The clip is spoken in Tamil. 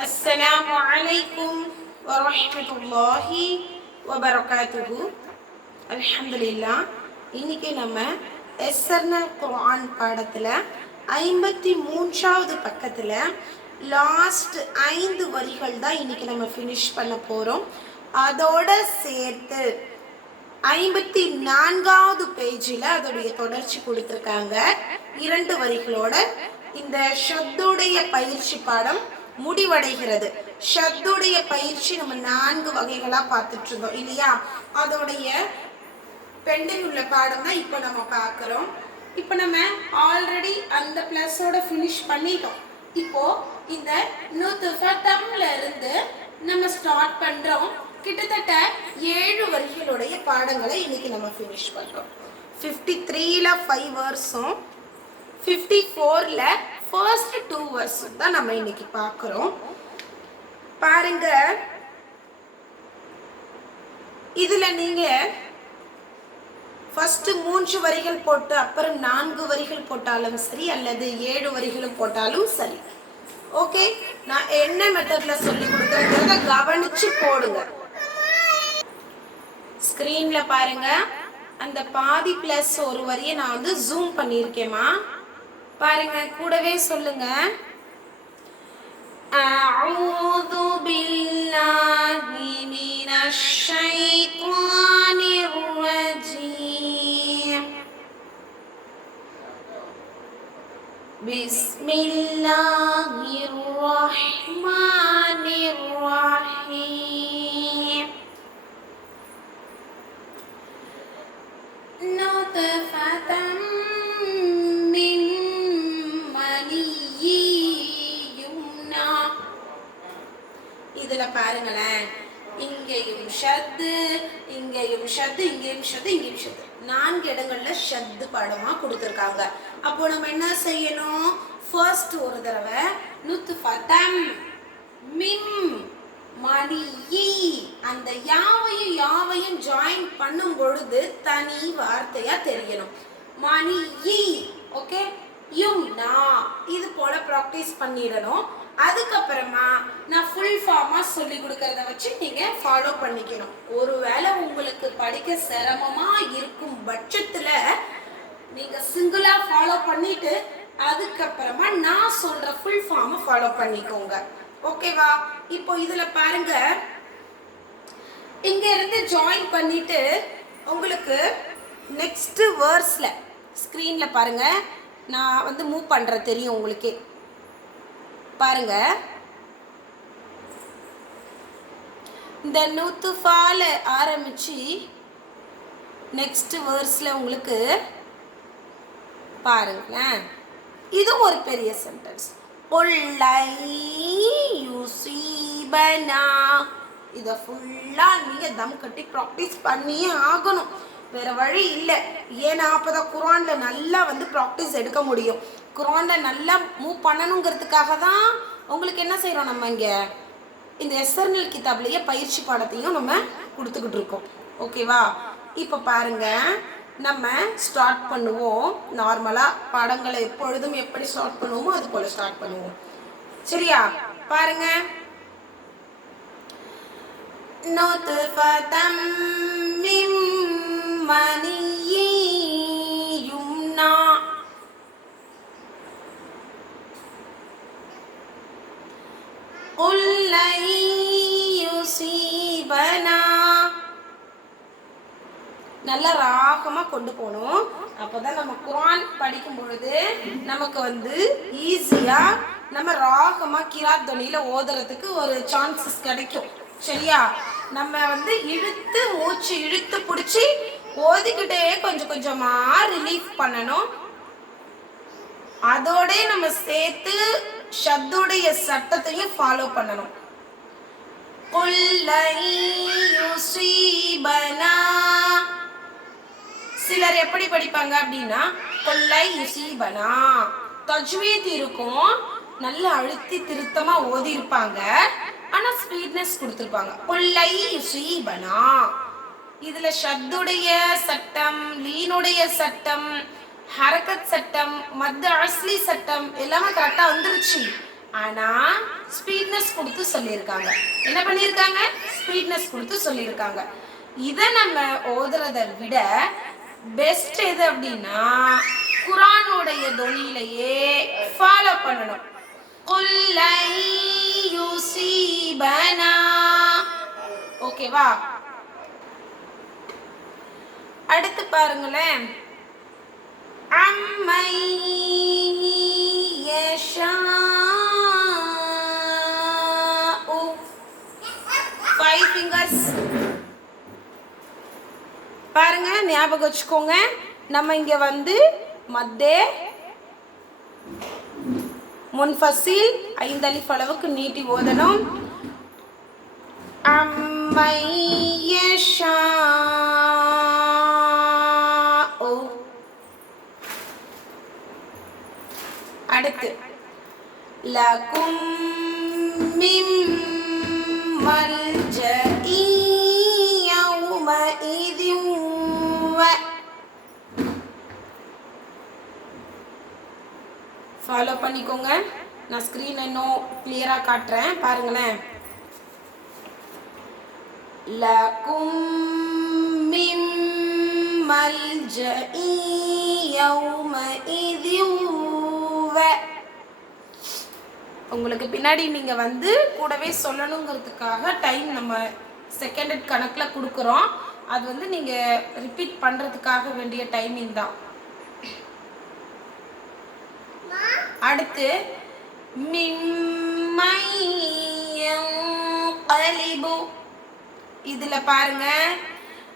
السلام عليكم ورحمة الله وبركاته الحمد لله இன்னைக்கு நம்ம எஸ்எர்னல் குர்ஆன் பாடத்தில் ஐம்பத்தி மூன்றாவது பக்கத்தில் லாஸ்ட் ஐந்து வரிகள் தான் இன்னைக்கு நம்ம ஃபினிஷ் பண்ண போகிறோம் அதோட சேர்த்து ஐம்பத்தி நான்காவது பேஜில் அதோடைய தொடர்ச்சி கொடுத்துருக்காங்க இரண்டு வரிகளோட இந்த ஷத்துடைய பயிற்சி பாடம் முடிவடைகிறது. ஷத்துடைய பயிற்சி நம்ம நான்கு வகைகளாக பார்த்துட்டு இருந்தோம் இல்லையா? அதோடைய பெண்டிங் உள்ள பாடம் தான் இப்போ நம்ம பார்க்குறோம். இப்போ நம்ம ஆல்ரெடி அந்த ப்ளஸோட ஃபினிஷ் பண்ணிட்டோம். இப்போ இந்த நூத்து ஃபத்தம்ல இருந்து நம்ம ஸ்டார்ட் பண்ணுறோம் கிட்டத்தட்ட ஏழு வரிகளுடைய பாடங்களை இன்னைக்கு நம்ம ஃபினிஷ் பண்ணுறோம் ஃபிஃப்டி த்ரீல ஃபைவ் வர்ஸும் ஃபிஃப்டி ஃபோரில் ஃபர்ஸ்ட் டூ வர்ஸும் தான் நம்ம இன்னைக்கு பார்க்குறோம். பாருங்க. இதில் நீங்கள் ஃபர்ஸ்ட் மூன்று வரிகள் போட்டு அப்புறம் நான்கு வரிகள் போட்டாலும் சரி அல்லது ஏழு வரிகளும் போட்டாலும் சரி. ஓகே நான் என்ன மெத்தடில் சொல்லி கொடுக்குறேங்கிறத கவனிச்சு போடுங்க. ஸ்க்ரீனில் பாருங்க. அந்த பாதி ப்ளஸ் ஒரு வரியை நான் வந்து ஜூம் பண்ணியிருக்கேம்மா. பாருங்க கூடவே சொல்லுங்க أعوذ بالله من الشيطان الرجيم بسم الله பாருங்களேன். இங்கேயும் ஷத்து இங்கேயும் ஷத்து இங்கேயும் ஷத்து இங்கேயும் ஷத்து. நான்கு இடங்கள்ல ஷத்து படமா கொடுத்துருக்காங்க. அப்போ நம்ம என்ன செய்யணும்? ஃபர்ஸ்ட் ஒரு தடவை நுத்து ஃபதம் மிம் மணியி. அந்த யாவையும் யாவையும் ஜாயின் பண்ணும் பொழுது தனி வார்த்தையா தெரியணும். மணியி ஓகே யும்னா இது போல ப்ராக்டிஸ் பண்ணிடணும். அதுக்கப்புறமா நான் ஃபுல் ஃபார்மாக சொல்லி கொடுக்கறத வச்சு நீங்கள் ஃபாலோ பண்ணிக்கணும். ஒருவேளை உங்களுக்கு படிக்க சிரமமாக இருக்கும் பட்சத்தில் நீங்கள் சிங்கிளாக ஃபாலோ பண்ணிட்டு அதுக்கப்புறமா நான் சொல்கிற ஃபுல் ஃபார்மை ஃபாலோ பண்ணிக்கோங்க. ஓகேவா இப்போ இதில் பாருங்க. இங்கேருந்து ஜாயின் பண்ணிட்டு உங்களுக்கு நெக்ஸ்ட்டு வேர்ஸில் ஸ்க்ரீனில் பாருங்கள் நான் வந்து மூவ் பண்ணுற தெரியும் உங்களுக்கே. பாருங்க. இந்த நூத்துஃபால ஆரம்பிச்சு நெக்ஸ்ட் வேர்ஸ்ல உங்களுக்கு பாருங்களேன். இது ஒரு பெரிய சென்டென்ஸ் பொள்ளை யுசீபனா. இதை ஃபுல்லாக நீங்கள் தம் கட்டி ப்ராக்டிஸ் பண்ணியே ஆகணும். வேற வழி இல்லை. ஏன்னா அப்போ குரானில் நல்லா வந்து ப்ராக்டிஸ் எடுக்க முடியும். குரான்ல நல்லா மூவ் பண்ணணுங்கிறதுக்காக தான் உங்களுக்கு என்ன செய்கிறோம் நம்ம இங்கே? இந்த எஸ்எர்னல் கிதாப்லேயே பயிற்சி பாடத்தையும் நம்ம கொடுத்துக்கிட்டு இருக்கோம். ஓகேவா இப்போ பாருங்க. நம்ம ஸ்டார்ட் பண்ணுவோம். நார்மலாக பாடங்களை எப்பொழுதும் எப்படி ஸ்டார்ட் பண்ணுவோமோ அது போல் ஸ்டார்ட் பண்ணுவோம். சரியா? பாருங்க. நோத்து ஃபதம் மிம் மணியேயும்னா உல்லையுசீபனா நல்ல ராகமா கொண்டு போகணும். அப்போதான் நம்ம குரான் படிக்கும் பொழுது நமக்கு வந்து ஈஸியா நம்ம ராகமா கிராத் தொனியில் ஓதுறதுக்கு ஒரு சான்சஸ் கிடைக்கும். சரியா? நம்ம வந்து இழுத்து மூச்சு இழுத்து பிடிச்சி ஓதிக்கிட்டே கொஞ்சம் கொஞ்சமாக ரிலீஃப் பண்ணணும். அதோட நம்ம சேர்த்து ஷத்துடைய சட்டத்தையும் ஃபாலோ பண்ணணும். சிலர் எப்படி படிப்பாங்க அப்படின்னா கொள்ளை யுசீபனா தஜ்வீத் இருக்கும். நல்லா அழுத்தி திருத்தமா ஓதி இருப்பாங்க ஆனா ஸ்வீட்னஸ் கொடுத்துருப்பாங்க. கொள்ளை ஸ்ரீபனா. இதுல ஷத்துடைய சட்டம் லீனுடைய சட்டம் ஹரக்கத் சட்டம் மத்த அஸ்லி சட்டம் எல்லாமே கரெக்டா வந்துருச்சு. ஆனா ஸ்பீட்னஸ் கொடுத்து சொல்லியிருக்காங்க. என்ன பண்ணியிருக்காங்க? ஸ்பீட்னஸ் கொடுத்து சொல்லியிருக்காங்க. இதை நம்ம ஓதுறதை விட பெஸ்ட் எது அப்படின்னா குரானுடைய தொனியிலேயே ஃபாலோ பண்ணணும். குல்லை யுசீபனா. ஓகேவா அடுத்து பாருங்களேன். அம்மை யஷாஉ ஃபைவ் ஃபிங்கர்ஸ் பாருங்க ஞாபகம் வச்சுக்கோங்க. நம்ம இங்க வந்து மத்தே முன்ஃபசில் ஐந்து அலிஃப் அளவுக்கு நீட்டி ஓதணும். அம்மை யஷாஉ لكم மிம் மல்ஜஇ يومئذ و ஃபாலோ பண்ணிக்கோங்க. நான் ஸ்க்ரீன் இன்னும் கிளியராக காட்டுறேன். பாருங்களேன். லகும் மிம் மல்ஜஇ யௌமஇதின் உங்களுக்கு பின்னாடி நீங்கள் வந்து கூடவே சொல்லணுங்கிறதுக்காக டைம் நம்ம செகண்ட் கணக்கில் கொடுக்குறோம். அது வந்து நீங்கள் ரிப்பீட் பண்ணுறதுக்காக வேண்டிய டைமிங் தான். அடுத்து மிம்மையம் கலிபு இதில் பாருங்க.